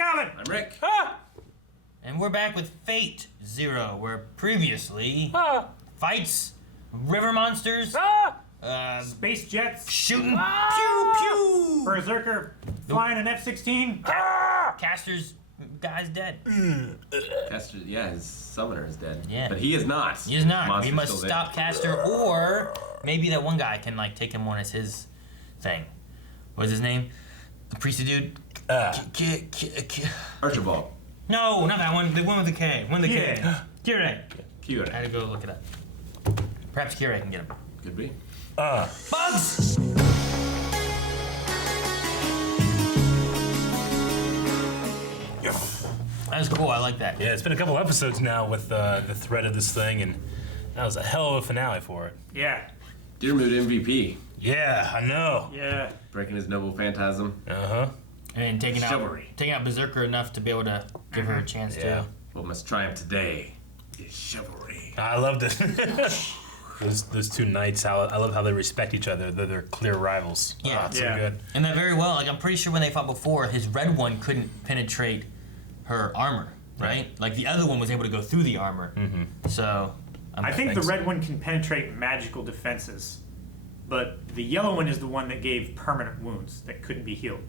Calvin. I'm Rick. And we're back with Fate Zero, where previously fights, river monsters, Space jets. shooting, pew pew. Berserker flying an F-16. Caster's guy's dead. Caster, yeah, his summoner is dead. Yeah. But he is not. He is not. Monster's We must still stop Caster, or maybe that one guy can like take him on as his thing. What's his name? The priesty dude. Archibald. No, not that one. The one with the K. One with the K. Yeah. Kire. I Cute. had to go look it up. Perhaps Kire can get him. Could be. Bugs! That's cool. I like that. Yeah, it's been a couple episodes now with the thread of this thing, and that was a hell of a finale for it. Yeah. Deer Mood MVP. Yeah, I know. Yeah. Breaking his noble phantasm. Uh-huh. And taking Chivalry. out Berserker enough to be able to give her a chance Yeah. to. What must triumph today is chivalry. I loved it. those two knights, I love how they respect each other. They're clear rivals. Yeah. It's Yeah. so good. And that very well. Like I'm pretty sure when they fought before, his red one couldn't penetrate her armor, right? Like the other one was able to go through the armor. Mm-hmm. So I think the so. red one can penetrate magical defenses, but the yellow one is the one that gave permanent wounds that couldn't be healed.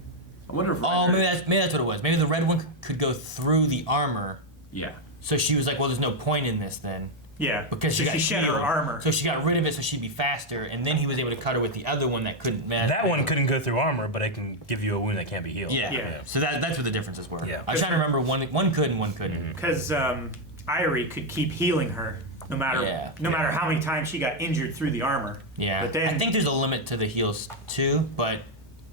I wonder if Oh, Ryder... maybe that's what it was. Maybe the red one could go through the armor. Yeah. So she was like, well, there's no point in this then. Yeah. Because so she got shed her healed. armor. So she got rid of it so she'd be faster, and then he was able to cut her with the other one that couldn't match. That one couldn't go through armor, but it can give you a wound that can't be healed. Yeah. Yeah. So that's what the differences were. Yeah. I was trying to remember one could and one couldn't. Because Irie could keep healing her no matter matter how many times she got injured through the armor. Yeah. But then I think there's a limit to the heals too, but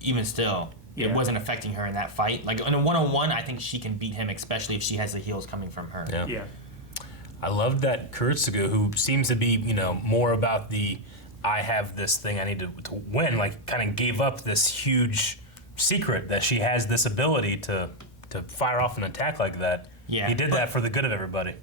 even still, it Yeah. wasn't affecting her in that fight. Like in a one-on-one, I think she can beat him, especially if she has the heals coming from her. Yeah. yeah. I love that Kurutsugu, who seems to be, more about the I have this thing I need to win, like kind of gave up this huge secret that she has this ability to fire off an attack like that. Yeah, He did that for the good of everybody.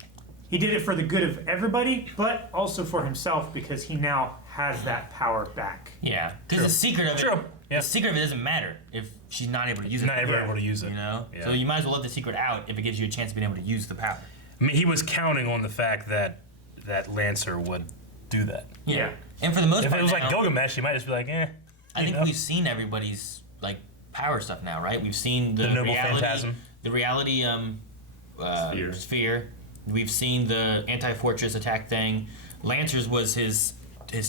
He did it for the good of everybody, but also for himself because he now has that power back. Yeah. Because the secret of it, True. Yeah. the secret of it doesn't matter if she's not able to use it. Not ever able to use it. You know. Yeah. So you might as well let the secret out if it gives you a chance of being able to use the power. I mean, he was counting on the fact that Lancer would do that. Yeah. And for the most If part, it was like now, Gilgamesh, he might just be like, eh. I think we've seen everybody's like power stuff now, right? We've seen the noble reality, phantasm. the reality sphere. We've seen the anti-fortress attack thing. Lancer's was his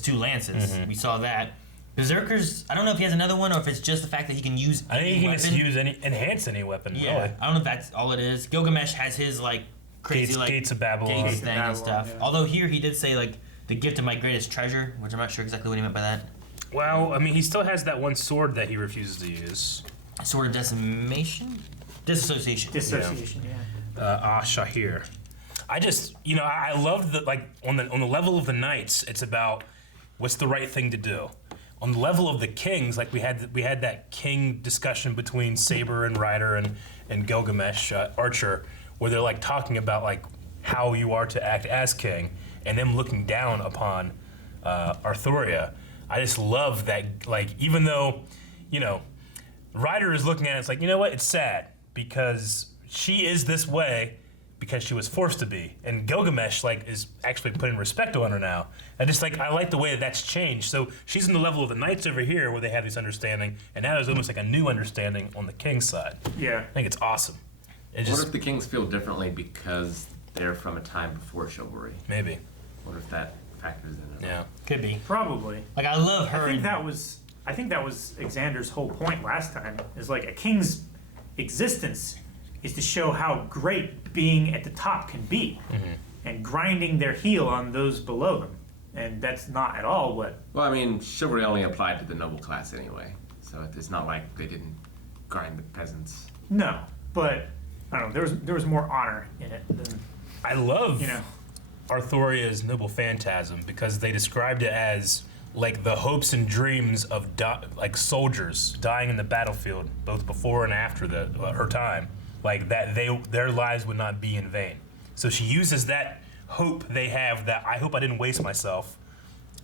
two lances. Mm-hmm. We saw that. Berserker's, I don't know if he has another one or if it's just the fact that he can use. I think he can just weapon. enhance any weapon. Yeah, Really. I don't know if that's all it is. Gilgamesh has his like crazy Gates of Babylon. gates thing and Babylon, stuff. yeah. Although here he did say like the gift of my greatest treasure, which I'm not sure exactly what he meant by that. Well, I mean, he still has that one sword that he refuses to use. Sword of decimation, disassociation. Dissociation, yeah. Shahir. I just, I love that. Like on the level of the knights, it's about what's the right thing to do. On the level of the kings, like we had that king discussion between Saber and Ryder and Gilgamesh Archer, where they're like talking about like how you are to act as king, and them looking down upon Arthuria. I just love that. Like even though, Ryder is looking at it, it's like, you know what? It's sad because she is this way because she was forced to be, and Gilgamesh like is actually putting respect on her now. I like the way that's changed. So she's in the level of the knights over here where they have this understanding, and now there's almost like a new understanding on the king's side. Yeah. I think it's awesome. I wonder if the kings feel differently because they're from a time before chivalry. Maybe. I wonder if that factors in. Yeah. Could be. Probably. Like I love her. I think that was Xander's whole point last time. Is like a king's existence is to show how great being at the top can be, and grinding their heel on those below them. And that's not at all what. Well, I mean, chivalry only applied to the noble class anyway, so it's not like they didn't grind the peasants. No, but I don't know. There was more honor in it than I love you know. Arthuria's noble phantasm because they described it as like the hopes and dreams of like soldiers dying in the battlefield, both before and after her time, like that their lives would not be in vain. So she uses that hope they have, that I hope I didn't waste myself,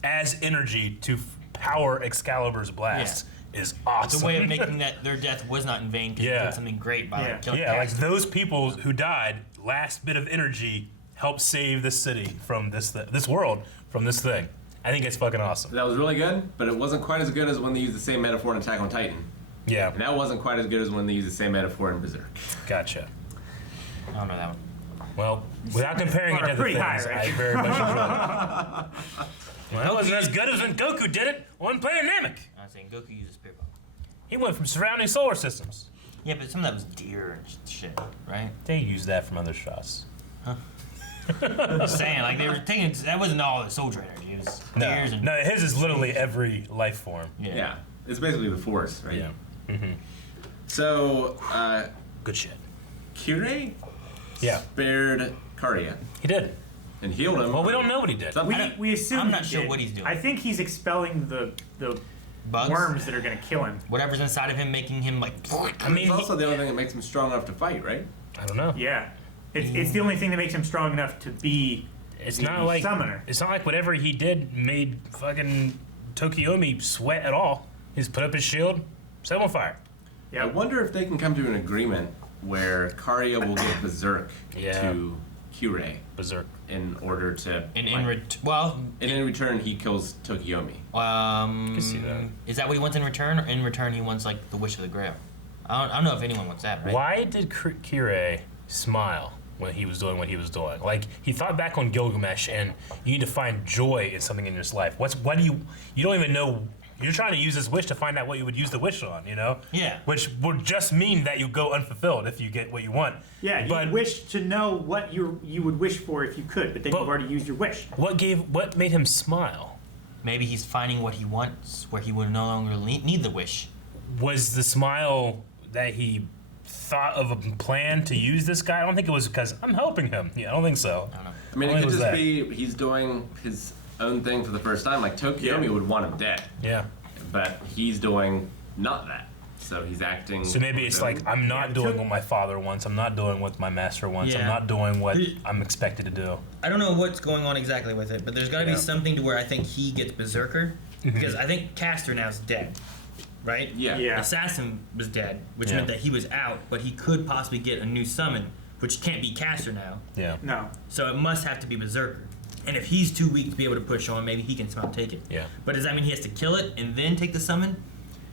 as energy to power Excalibur's blast. is It's awesome. a way of making that their death was not in vain because Yeah. they did something great by Yeah. killing Yeah, like Castor. those people who died, last bit of energy helped save this city from this world from this thing. I think it's fucking awesome. That was really good, but it wasn't quite as good as when they used the same metaphor in Attack on Titan. Yeah, And that wasn't quite as good as when they used the same metaphor in Berserk. gotcha. I don't know that one. Well, without comparing it to other pretty things, high, I right? very much enjoyed it. Well, it wasn't as good as when Goku did it on Planet Namek. I was saying Goku uses spirit bomb. He went from surrounding solar systems. Yeah, but some of that was deer and shit, right? They used that from other shots. I'm just saying, like they were taking that wasn't all the soldier energy. It was deers and No, his is literally every life form. Yeah. It's basically the Force, right? Yeah. So, Good shit. Kirei Yeah, spared Karya he did. and healed him. Well, we don't know what he did. Something. We assume I'm he not sure did. what he's doing. I think he's expelling the bugs, worms that are going to kill him. whatever's inside of him, making him like. I mean, it's also the only thing that makes him strong enough to fight, right? I don't know. Yeah. It's the only thing that makes him strong enough to be It's the not like summoner. It's not like whatever he did made fucking Tokiomi sweat at all. He's put up his shield, set him on fire. I Yeah. wonder if they can come to an agreement where Karya will give Berserk Yeah. to Kirei Berserk. in order to. And in return, he kills Tokiomi. can see that. Is that what he wants in return? Or in return, he wants like the wish of the Grail. I don't know if anyone wants that, right? Why did Kirei smile when he was doing what he was doing? Like he thought back on Gilgamesh, and you need to find joy in something in your life. What do you don't even know. You're trying to use this wish to find out what you would use the wish on, you know? Yeah. Which would just mean that you go unfulfilled if you get what you want. Yeah, But you wish to know what you would wish for if you could, but then But- you've already used your wish. what made him smile? Maybe he's finding what he wants, where he would no longer need the wish. Was the smile that he thought of a plan to use this guy? I don't think it was because I'm helping him. Yeah, I don't think so. I don't know. I mean, it Only could was just that. be he's doing his own thing for the first time. Like Tokiomi Yeah. would want him dead, Yeah. but he's doing not that. So he's acting. So maybe it's like I'm not Yeah, doing Tok- what my father wants. I'm not doing what my master wants. I'm Yeah. not doing what He- I'm expected to do. I don't know what's going on exactly with it, but there's got to Yeah. be something to where I think he gets Berserker, because I think Castor now is dead, right? Yeah. Yeah. Assassin was dead, which Yeah. meant that he was out, but he could possibly get a new summon, which can't be Castor now. Yeah. No. So it must have to be Berserker. And if he's too weak to be able to push on, maybe he can somehow take it. Yeah. But does that mean he has to kill it and then take the summon?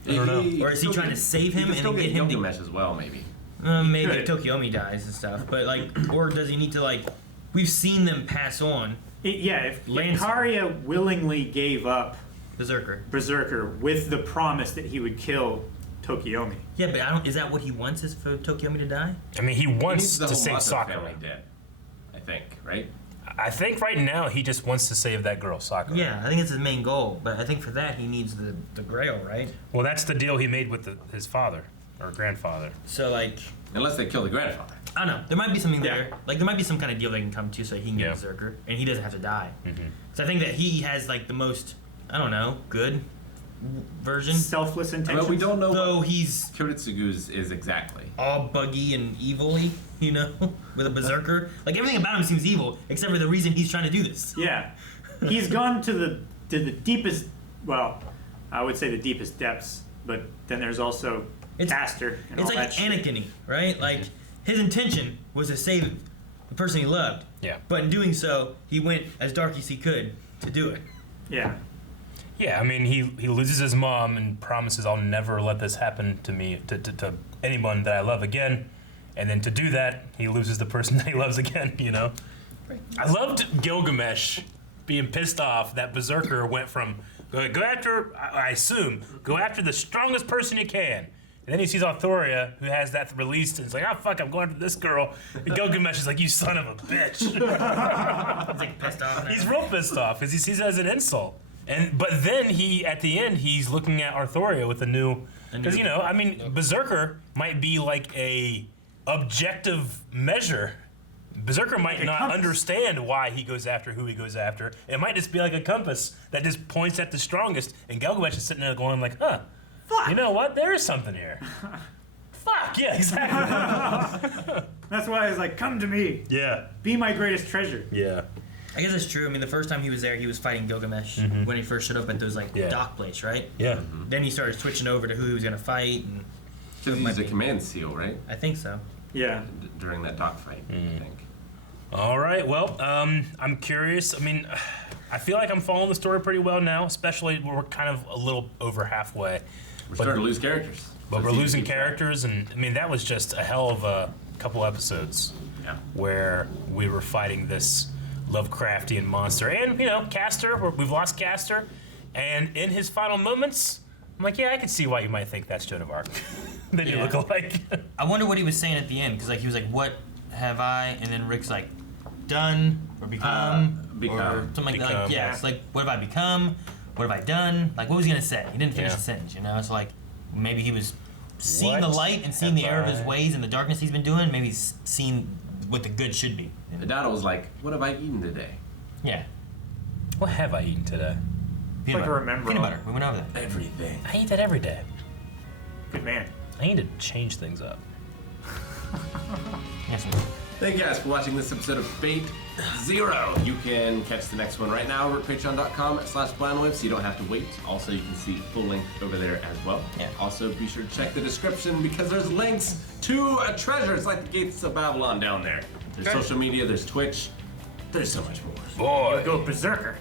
I don't know. Or is he trying to save him he and still then get get him to- Gilgamesh as well, maybe. Maybe if could. Tokiomi dies and stuff. But like, or does he need to like? We've seen them pass on If Lance- Karya willingly gave up Berserker. Berserker with the promise that he would kill Tokiomi. Yeah, but I don't. Is that what he wants? Is for Tokiomi to die? I mean, he He wants needs the to whole save Mato Sakura. family dead. I think, right? I think right now he just wants to save that girl, Sakura. Yeah, I think it's his main goal. But I think for that he needs the Grail, right? Well, that's the deal he made with his father or grandfather. So like, Unless they kill the grandfather. I don't know. There might be something Yeah. there. Like there might be some kind of deal they can come to so he can get Yeah. Berserker and he doesn't have to die. So I think that he has like the most, I don't know, good version. Selfless intentions. Well, we don't know Though what he's Kyoritsugu's is exactly. all buggy and evilly, you know, with a Berserker. Like everything about him seems evil except for the reason he's trying to do this. Yeah, he's gone to the deepest. Well, I would say the deepest depths, but then there's also It's- Castor and It's all like that shit. Anakin-y, right? Like his intention was to save the person he loved. Yeah. But in doing so, he went as dark as he could to do it. Yeah, Yeah, I mean, he loses his mom and promises I'll never let this happen to me, to anyone that I love again. And then to do that, he loses the person that he loves again, you know? I loved Gilgamesh being pissed off that Berserker went from, go after, I assume, go after the strongest person you can. And then he sees Arthuria, who has that released, and he's like, oh, fuck, I'm going after this girl. And Gilgamesh is like, you son of a bitch. He's like pissed off. now. He's real pissed off because he sees it as an insult. But then at the end, he's looking at Arthuria with a new, because you know, I mean, Berserker might be like a objective measure. Berserker might a not compass. understand why he goes after who he goes after. It might just be like a compass that just points at the strongest. And Gilgamesh is sitting there going like, huh, you know what? There is something here. Fuck, yeah, exactly. that's why I was like, come to me, Yeah, be my greatest treasure. yeah. I guess it's true. I mean, the first time he was there, he was fighting Gilgamesh when he first showed up at those like Yeah. dock place, right? Yeah. Then he started switching over to who he was gonna fight, and So he used a command seal, right? I think so. Yeah. During that dogfight, I think. All right. Well, I'm curious. I mean, I feel like I'm following the story pretty well now, especially we're kind of a little over halfway. We're starting to lose characters. But So we're it's easy losing to keep track. characters, and I mean, that was just a hell of a couple episodes Yeah. where we were fighting this Lovecraftian monster. And, you know, Castor, we've lost Castor, and in his final moments, I'm like, yeah, I can see why you might think that's Joan of Arc. They do Yeah. look alike. I wonder what he was saying at the end, because like he was like, "What have I?" And then Rick's like, "Done or become, become. or something like that." Like, Become. yeah, it's like, "What have I become? What have I done?" Like, what was he gonna say? He didn't finish Yeah. the sentence, you know. It's like maybe he was seeing the What light and seeing the have error of his I- ways and the darkness he's been doing. Maybe he's seen what the good should be. The data was like, what have I eaten today? Yeah, What have I eaten today? peanut Like butter. a remember Peanut all. butter. We went over that. Everything. I eat that every day. Good man. I need to change things up. Yes, sir. Thank you guys for watching this episode of Fate Zero. You can catch the next one right now over at patreon.com/planwave, so you don't have to wait. Also, you can see full length over there as well. Yeah. Also, be sure to check the description because there's links to a treasure. It's like the Gates of Babylon down there. There's Okay. social media, there's Twitch, there's so much more. Boy. Go berserker.